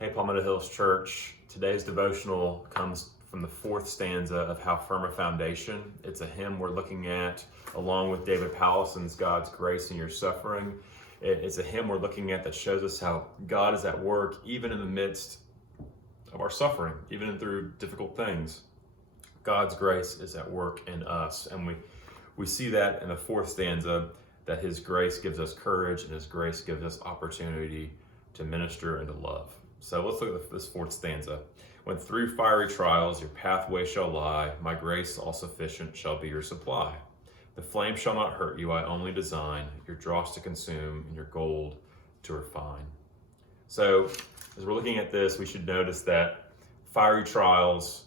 Hey, Palmetto Hills Church. Today's devotional comes from the fourth stanza of How Firm a Foundation. It's a hymn we're looking at along with David Pallison's God's Grace in Your Suffering. It's a hymn we're looking at that shows us how God is at work even in the midst of our suffering, even through difficult things. God's grace is at work in us, and we see that in the fourth stanza, that His grace gives us courage and His grace gives us opportunity to minister and to love. So let's look at this fourth stanza. When through fiery trials your pathway shall lie, my grace all sufficient shall be your supply. The flame shall not hurt you, I only design your dross to consume and your gold to refine. So as we're looking at this, we should notice that fiery trials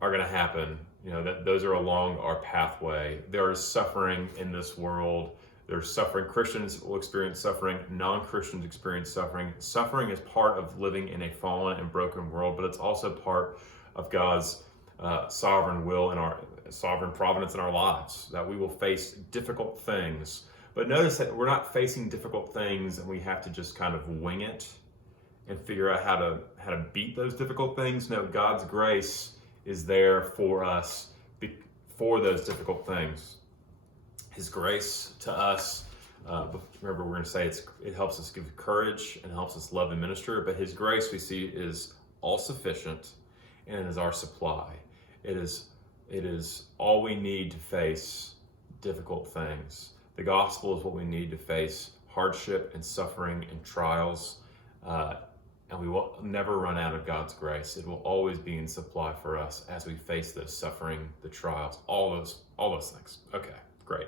are going to happen. That those are along our pathway. There is suffering in this world. There's suffering. Christians will experience suffering. Non-Christians experience suffering. Suffering is part of living in a fallen and broken world, but it's also part of God's sovereign will and our sovereign providence in our lives, that we will face difficult things. But notice that we're not facing difficult things and we have to just kind of wing it and figure out how to beat those difficult things. No, God's grace is there for us for those difficult things. His grace to us, remember we're going to say it helps us give courage and helps us love and minister, but His grace we see is all sufficient and it is our supply. It is all we need to face difficult things. The gospel is what we need to face hardship and suffering and trials, and we will never run out of God's grace. It will always be in supply for us as we face the suffering, the trials, all those things. Okay, great.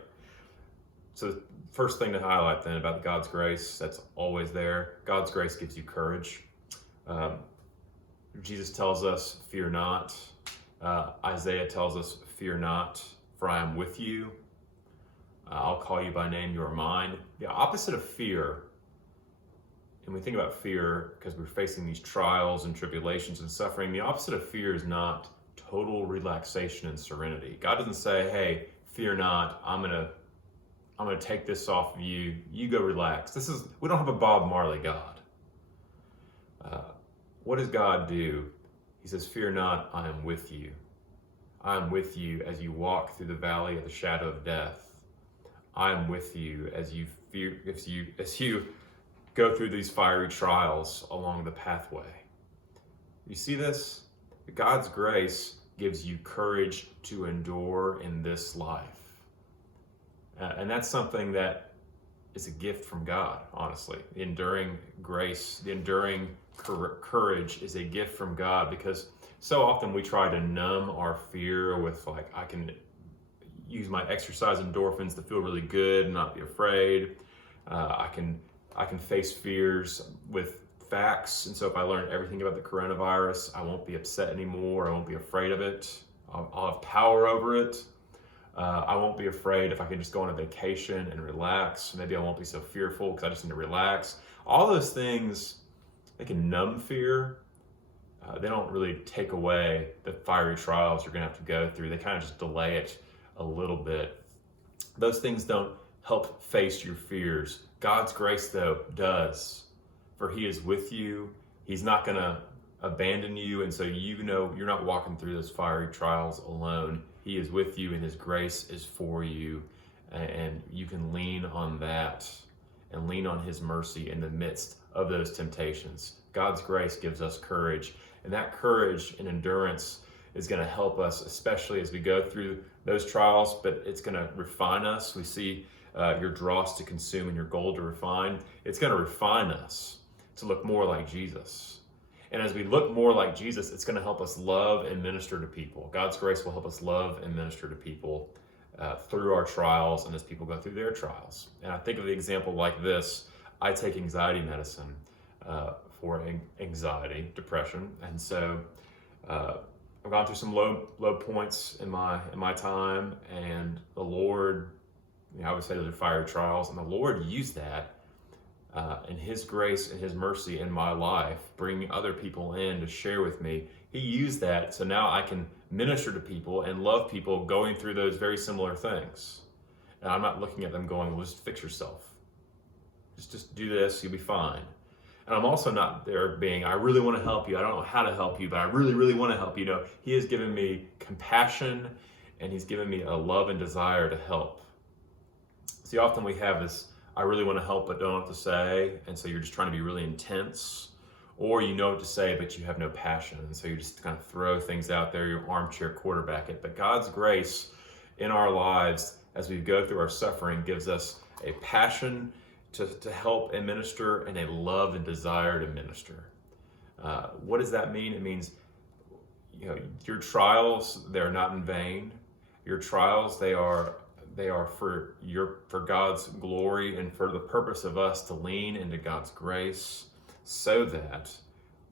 So the first thing to highlight then about God's grace that's always there, God's grace gives you courage. Jesus tells us, fear not. Isaiah tells us, fear not, for I am with you. I'll call you by name, you are mine. The opposite of fear, and we think about fear because we're facing these trials and tribulations and suffering, the opposite of fear is not total relaxation and serenity. God doesn't say, hey, fear not, I'm gonna take this off of you. You go relax. We don't have a Bob Marley God. What does God do? He says, fear not, I am with you. I am with you as you walk through the valley of the shadow of death. I am with you as you go through these fiery trials along the pathway. You see this? God's grace gives you courage to endure in this life. And that's something that is a gift from God, honestly. The enduring grace, the enduring courage is a gift from God, because so often we try to numb our fear with I can use my exercise endorphins to feel really good and not be afraid. I can face fears with facts. And so if I learn everything about the coronavirus, I won't be upset anymore. I won't be afraid of it. I'll have power over it. I won't be afraid if I can just go on a vacation and relax. Maybe I won't be so fearful because I just need to relax. All those things, they can numb fear. They don't really take away the fiery trials you're going to have to go through. They kind of just delay it a little bit. Those things don't help face your fears. God's grace, though, does. For He is with you. He's not going to abandon you. And so you're not walking through those fiery trials alone. He is with you and His grace is for you. And you can lean on that and lean on His mercy in the midst of those temptations. God's grace gives us courage. And that courage and endurance is going to help us, especially as we go through those trials, but it's going to refine us. We see your dross to consume and your gold to refine. It's going to refine us to look more like Jesus. And as we look more like Jesus, it's going to help us love and minister to people. God's grace will help us love and minister to people through our trials and as people go through their trials. And I think of the example like this. I take anxiety medicine for anxiety, depression. And so I've gone through some low points in my time, and the Lord, I would say those are fiery trials, and the Lord used that in His grace and His mercy in my life, bringing other people in to share with me. He used that so now I can minister to people and love people going through those very similar things. And I'm not looking at them going, well, just fix yourself. Just do this, you'll be fine. And I'm also not there being, I really want to help you. I don't know how to help you, but I really, really want to help you. No, he has given me compassion, and he's given me a love and desire to help. See, often we have this, I really want to help, but don't know what to say. And so you're just trying to be really intense. Or you know what to say, but you have no passion. And so you just kind of throw things out there, you armchair quarterback it. But God's grace in our lives as we go through our suffering gives us a passion to help and minister, and a love and desire to minister. What does that mean? It means, your trials, they're not in vain. Your trials, they are for God's glory and for the purpose of us to lean into God's grace, so that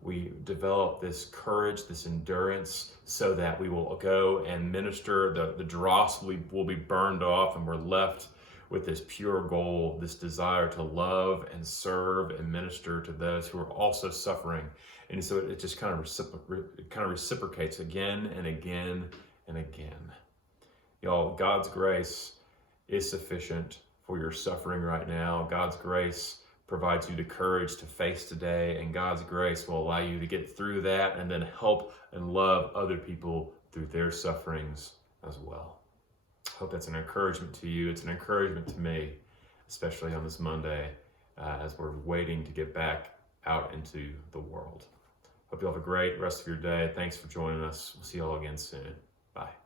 we develop this courage, this endurance, so that we will go and minister. The dross will be burned off, and we're left with this pure goal, this desire to love and serve and minister to those who are also suffering. And so it just kind of reciprocates again and again and again. Y'all, God's grace is sufficient for your suffering right now. God's grace provides you the courage to face today, and God's grace will allow you to get through that and then help and love other people through their sufferings as well. I hope that's an encouragement to you. It's an encouragement to me, especially on this Monday, as we're waiting to get back out into the world. Hope you have a great rest of your day. Thanks for joining us. We'll see you all again soon. Bye.